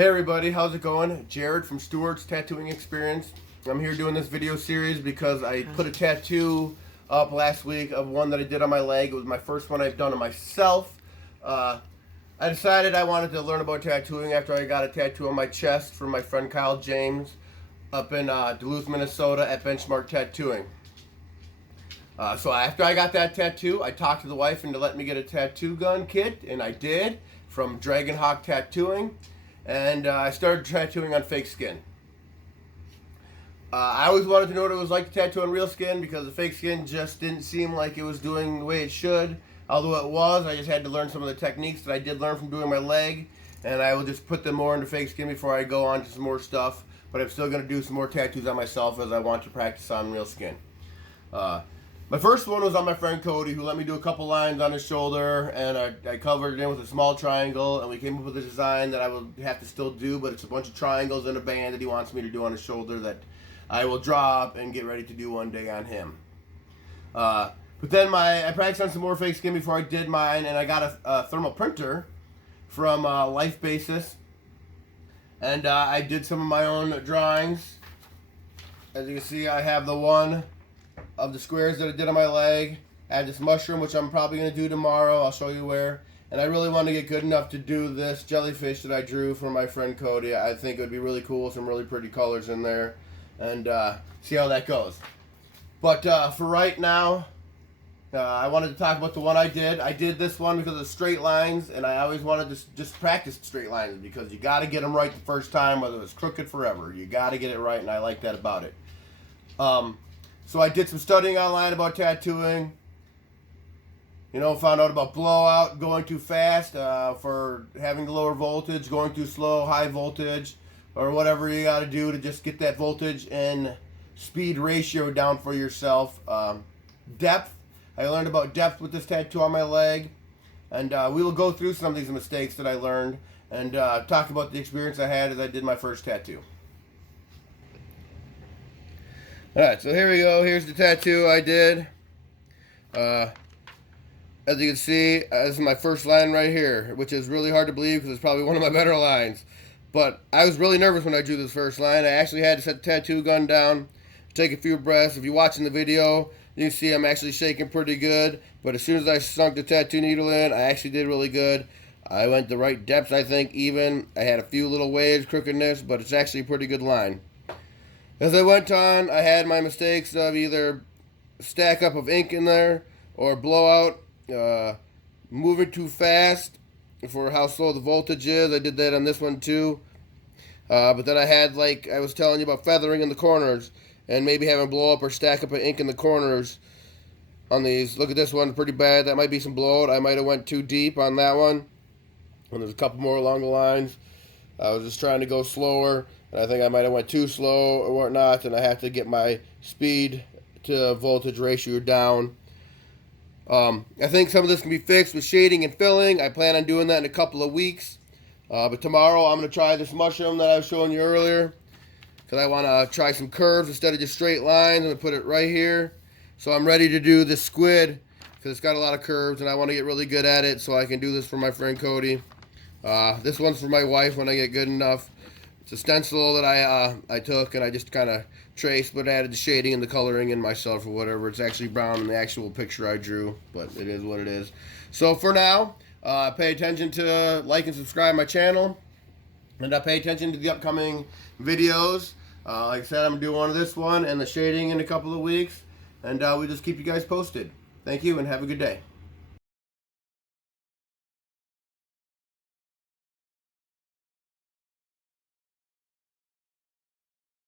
Hey everybody, how's it going? Jared from Stewart's Tattooing Experience. I'm here doing this video series because I put a tattoo up last week of one that I did on my leg. It was my first one I've done on myself. I decided I wanted to learn about tattooing after I got a tattoo on my chest from my friend Kyle James up in Duluth, Minnesota at Benchmark Tattooing. So after I got that tattoo, I talked to the wife into letting me get a tattoo gun kit, and I did, from Dragon Hawk Tattooing. And I started tattooing on fake skin. I always wanted to know what it was like to tattoo on real skin because the fake skin just didn't seem like it was doing the way it should. Although it was, I just had to learn some of the techniques that I did learn from doing my leg, and I will just put them more into fake skin before I go on to some more stuff. But I'm still going to do some more tattoos on myself as I want to practice on real skin. My first one was on my friend Cody, who let me do a couple lines on his shoulder, and I covered it in with a small triangle, and we came up with a design that I will have to still do, but it's a bunch of triangles and a band that he wants me to do on his shoulder that I will draw up and get ready to do one day on him. But then I practiced on some more fake skin before I did mine, and I got a thermal printer from Life Basis, and I did some of my own drawings. As you can see, I have the one of the squares that I did on my leg. I have this mushroom, which I'm probably going to do tomorrow. I'll show you where. And I really want to get good enough to do this jellyfish that I drew for my friend Cody. I think it would be really cool, some really pretty colors in there, and see how that goes. But for right now, I wanted to talk about the one I did. I did this one because of the straight lines, and I always wanted to just practice straight lines because you got to get them right the first time, whether it's crooked forever. You got to get it right, and I like that about it. So I did some studying online about tattooing. You know, found out about blowout, going too fast for having the lower voltage, going too slow, high voltage, or whatever you got to do to just get that voltage and speed ratio down for yourself. Depth. I learned about depth with this tattoo on my leg. And we will go through some of these mistakes that I learned and talk about the experience I had as I did my first tattoo. Alright, so here we go. Here's the tattoo I did. As you can see, this is my first line right here, which is really hard to believe because it's probably one of my better lines. But I was really nervous when I drew this first line. I actually had to set the tattoo gun down, take a few breaths. If you're watching the video, you can see I'm actually shaking pretty good. But as soon as I sunk the tattoo needle in, I actually did really good. I went the right depths, I think, even. I had a few little waves, crookedness, but it's actually a pretty good line. As I went on, I had my mistakes of either stack up of ink in there or blowout, moving too fast for how slow the voltage is. I did that on this one too. But then I had, like I was telling you about, feathering in the corners and maybe having blow up or stack up of ink in the corners on these. Look at this one, pretty bad. That might be some blowout. I might have went too deep on that one. And there's a couple more along the lines. I was just trying to go slower. I think I might have went too slow or whatnot, and I have to get my speed to voltage ratio down. I think some of this can be fixed with shading and filling. I plan on doing that in a couple of weeks. But tomorrow I'm going to try this mushroom that I was showing you earlier, because I want to try some curves instead of just straight lines. I'm going to put it right here. So I'm ready to do this squid because it's got a lot of curves, and I want to get really good at it so I can do this for my friend Cody. This one's for my wife when I get good enough. It's a stencil that I took, and I just kind of traced, but added the shading and the coloring in myself or whatever. It's actually brown in the actual picture I drew, but it is what it is. So for now, pay attention to like and subscribe my channel, and pay attention to the upcoming videos. Like I said, I'm going to do one of this one and the shading in a couple of weeks, and we just keep you guys posted. Thank you, and have a good day.